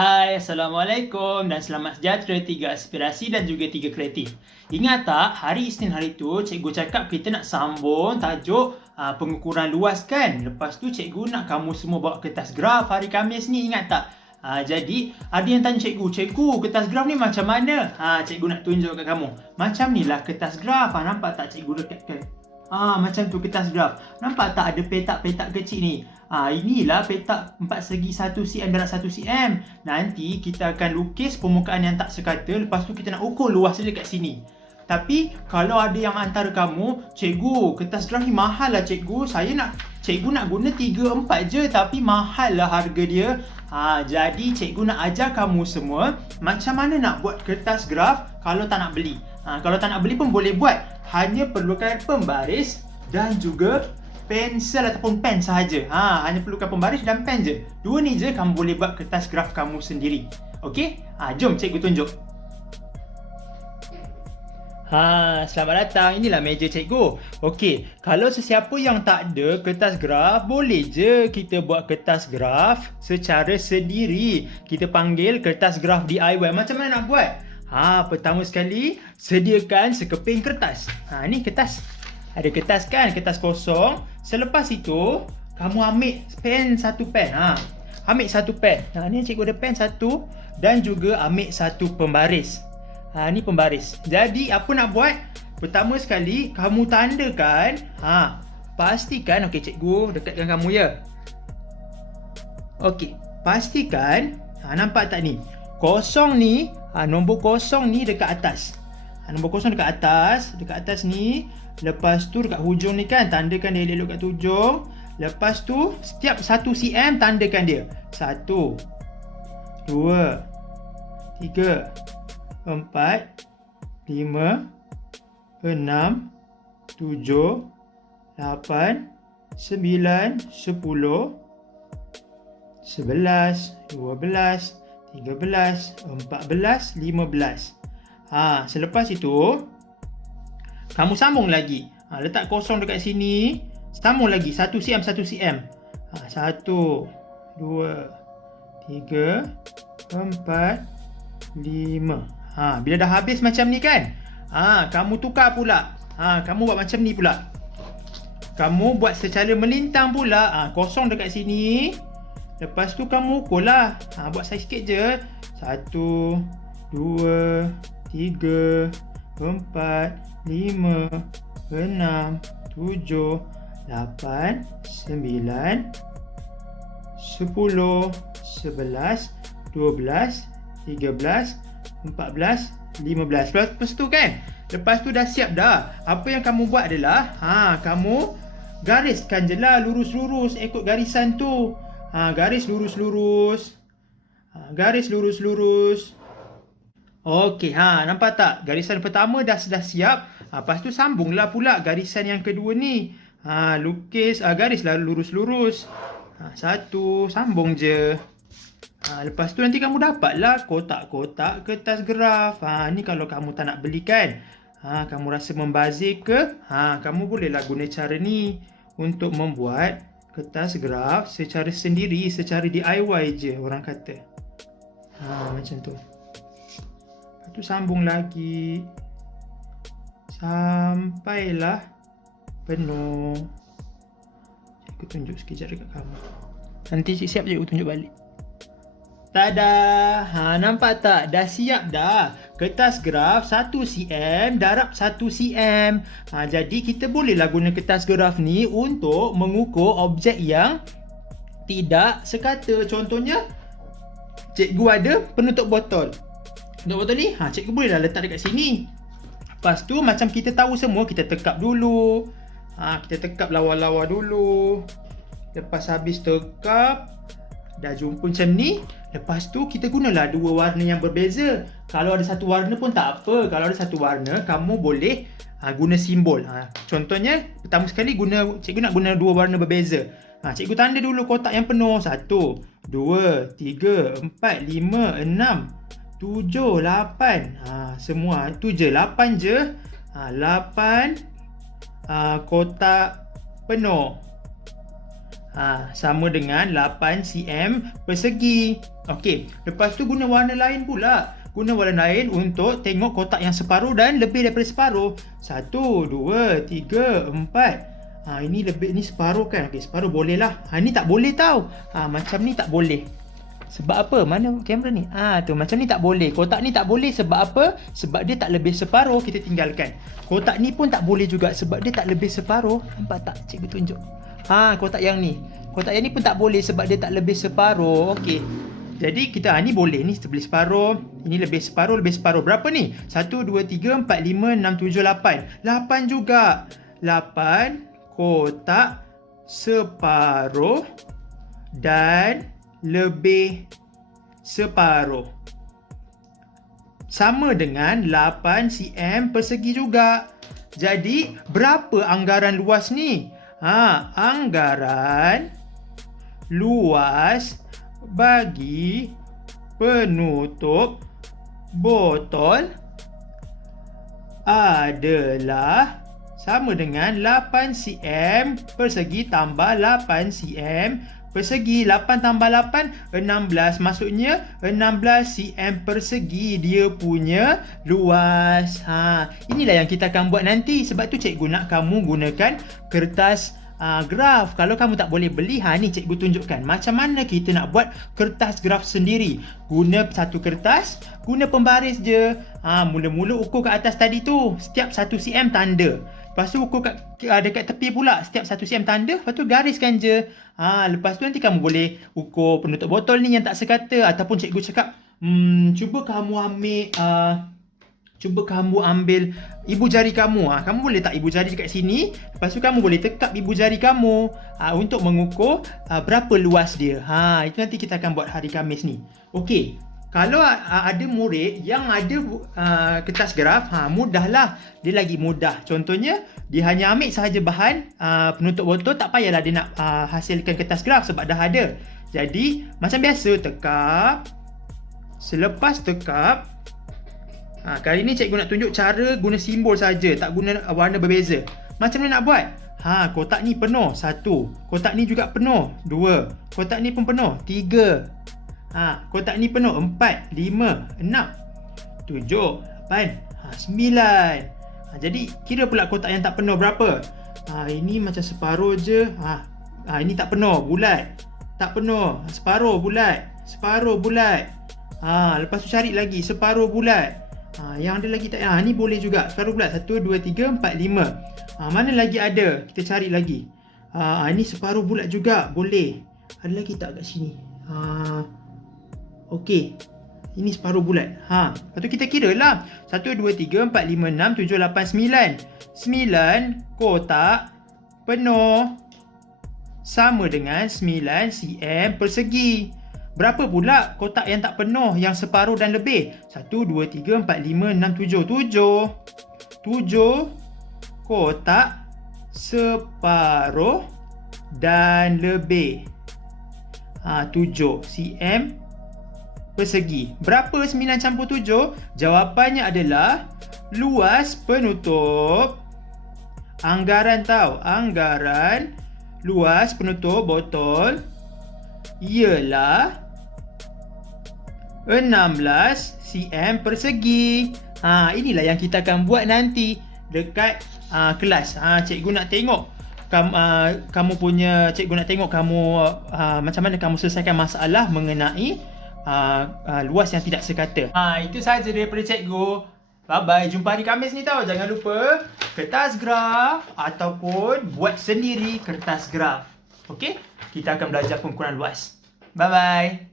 Hai, Assalamualaikum dan selamat sejahtera 3 aspirasi dan juga 3 kreatif. Ingat tak, hari Isnin hari tu cikgu cakap kita nak sambung tajuk pengukuran luas kan? Lepas tu cikgu nak kamu semua bawa kertas graf hari Khamis ni, ingat tak? Jadi ada yang tanya cikgu, kertas graf ni macam mana? Cikgu nak tunjuk kat kamu. Macam ni lah kertas graf. Nampak tak cikgu dekatkan? Macam tu kertas graf. Nampak tak ada petak-petak kecil ni? Inilah petak 4 segi 1 cm darab 1 cm. Nanti kita akan lukis permukaan yang tak sekata. Lepas tu kita nak ukur luas dia kat sini. Tapi kalau ada yang antara kamu, cikgu, kertas graf ni mahal lah cikgu. Cikgu nak guna 3-4 je tapi mahal lah harga dia. Jadi cikgu nak ajar kamu semua macam mana nak buat kertas graf kalau tak nak beli. Kalau tak nak beli pun boleh buat. Hanya perlukan pembaris dan juga pensel ataupun pen sahaja. Hanya perlukan pembaris dan pen je. Dua ni je kamu boleh buat kertas graf kamu sendiri. Okey? Jom cikgu tunjuk. Selamat datang. Inilah meja cikgu. Okey, kalau sesiapa yang tak ada kertas graf, boleh je kita buat kertas graf secara sendiri. Kita panggil kertas graf DIY. Macam mana nak buat? Pertama sekali, sediakan sekeping kertas. Ni kertas. Ada kertas kan? Kertas kosong. Selepas itu, kamu ambil pen satu pen. Ambil satu pen. Ni cikgu ada pen satu. Dan juga ambil satu pembaris. Ni pembaris. Jadi, apa nak buat? Pertama sekali, kamu tandakan. Pastikan. Okey, cikgu dekatkan kamu ya. Okey, pastikan. Nampak tak ni? Kosong ni, nombor kosong ni dekat atas. Nombor kosong dekat atas ni. Lepas tu dekat hujung ni kan, tandakan dia elok kat hujung. Lepas tu setiap 1 cm tandakan dia. 1 2 3 4 5 6 7 8 9 10 11 12 13 14 15. Selepas itu kamu sambung lagi. Letak kosong dekat sini. Sambung lagi 1 cm 1 cm. 1 2 3 4 5. Bila dah habis macam ni kan, kamu tukar pula. Kamu buat macam ni pula. Kamu buat secara melintang pula. Kosong dekat sini. Lepas tu kamu ukur lah. Buat saiz sikit je. 1 2 3 4 5 6 7 8 9 10 11 12 13 14 15. Lepas tu kan, lepas tu dah siap dah. Apa yang kamu buat adalah kamu gariskan je lah lurus-lurus ikut garisan tu. Garis lurus-lurus. Garis lurus-lurus. Okey, nampak tak? Garisan pertama dah siap. Lepas tu sambunglah pula garisan yang kedua ni. Lukis, garislah lurus-lurus. Satu, sambung je. Lepas tu nanti kamu dapatlah kotak-kotak kertas graf. Ni kalau kamu tak nak beli kan. Kamu rasa membazir ke? Kamu bolehlah guna cara ni untuk membuat kertas graf secara sendiri, secara DIY je orang kata. Macam tu. Tu sambung lagi sampailah penuh. Cikgu tunjuk sekejap dekat kamu. Nanti siap cikgu tunjuk balik. Tada! Nampak tak? Dah siap dah. Kertas graf 1 cm darab 1 cm. Jadi kita bolehlah guna kertas graf ni untuk mengukur objek yang tidak sekata. Contohnya, cikgu ada penutup botol. Penutup botol ni, cikgu bolehlah letak dekat sini. Lepas tu macam kita tahu semua, kita tekap dulu. Kita tekap lawa-lawa dulu. Lepas habis tekap, dah jumpa macam ni. Lepas tu kita gunalah dua warna yang berbeza. Kalau ada satu warna pun tak apa. Kalau ada satu warna, kamu boleh guna simbol. Contohnya, pertama sekali cikgu nak guna dua warna berbeza. Cikgu tanda dulu kotak yang penuh. 1 2 3 4 5 6 7 8. Semua tu je, 8 je. 8 kotak penuh. Sama dengan 8 cm persegi. Okey, lepas tu guna warna lain pula. Guna warna lain untuk tengok kotak yang separuh dan lebih daripada separuh. 1, 2, 3, 4. Ini lebih, ni separuh kan? Okey, separuh boleh lah. Ni tak boleh tau. Macam ni tak boleh. Sebab apa? Mana kamera ni? Tu macam ni tak boleh. Kotak ni tak boleh sebab apa? Sebab dia tak lebih separuh, kita tinggalkan. Kotak ni pun tak boleh juga sebab dia tak lebih separuh. Nampak tak? Cikgu tunjuk. Kotak yang ni. Kotak yang ni pun tak boleh sebab dia tak lebih separuh. Okey. Jadi kita ni boleh ni lebih separuh, ini lebih separuh, lebih separuh. Berapa ni? 1 2 3 4 5 6 7 8. 8 juga. 8 kotak separuh dan lebih separuh. Sama dengan 8 cm persegi juga. Jadi berapa anggaran luas ni? Anggaran luas bagi penutup botol adalah sama dengan 8 cm persegi tambah 8 cm persegi. 8 tambah 8, 16. Maksudnya 16 cm persegi dia punya luas. Inilah yang kita akan buat nanti. Sebab tu cikgu nak kamu gunakan kertas graf. Kalau kamu tak boleh beli, ni cikgu tunjukkan macam mana kita nak buat kertas graf sendiri. Guna satu kertas, guna pembaris je. Mula-mula ukur kat atas tadi tu, setiap 1 cm tanda. Lepas tu ukur dekat tepi pula, setiap 1 cm tanda. Lepas tu gariskan je. Lepas tu nanti kamu boleh ukur penutup botol ni yang tak sekata. Ataupun cikgu cakap, cuba kamu ambil ibu jari kamu. Kamu boleh tak ibu jari dekat sini. Lepas tu kamu boleh tekap ibu jari kamu untuk mengukur berapa luas dia. Itu nanti kita akan buat hari Khamis ni. Okey. Kalau ada murid yang ada kertas graf, mudahlah. Dia lagi mudah. Contohnya, dia hanya ambil sahaja bahan penutup botol. Tak payahlah dia nak hasilkan kertas graf sebab dah ada. Jadi, macam biasa, tekap. Selepas tekap, kali ni cikgu nak tunjuk cara guna simbol saja, tak guna warna berbeza. Macam mana nak buat? Kotak ni penuh. 1. Kotak ni juga penuh. 2. Kotak ni pun penuh. 3. Kotak ni penuh. 4, 5, 6, 7, 8, 9. Jadi kira pula kotak yang tak penuh berapa? Ini macam separuh je. Ini tak penuh, bulat. Tak penuh, separuh bulat. Separuh bulat. Lepas tu cari lagi separuh bulat. Yang ada lagi tak? Ni boleh juga. Separuh bulat. 1, 2, 3, 4, 5. Mana lagi ada? Kita cari lagi. Ini separuh bulat juga. Boleh. Ada lagi tak kat sini? Okey. Ini separuh bulat. Lepas tu kita kira lah. 1, 2, 3, 4, 5, 6, 7, 8, 9. 9 kotak penuh. Sama dengan 9 cm persegi. Berapa pula kotak yang tak penuh, yang separuh dan lebih? 1, 2, 3, 4, 5, 6, 7. 7 kotak separuh dan lebih. 7 cm persegi. Berapa 9 campur 7? Jawapannya adalah luas penutup. Anggaran luas penutup botol ialah 16 cm persegi. Inilah yang kita akan buat nanti dekat kelas. Cikgu nak tengok kamu punya, cikgu nak tengok kamu macam mana kamu selesaikan masalah mengenai luas yang tidak sekata. Itu sahaja daripada cikgu. Bye-bye. Jumpa hari Khamis ni tau. Jangan lupa kertas graf ataupun buat sendiri kertas graf. Okey? Kita akan belajar pengukuran luas. Bye-bye.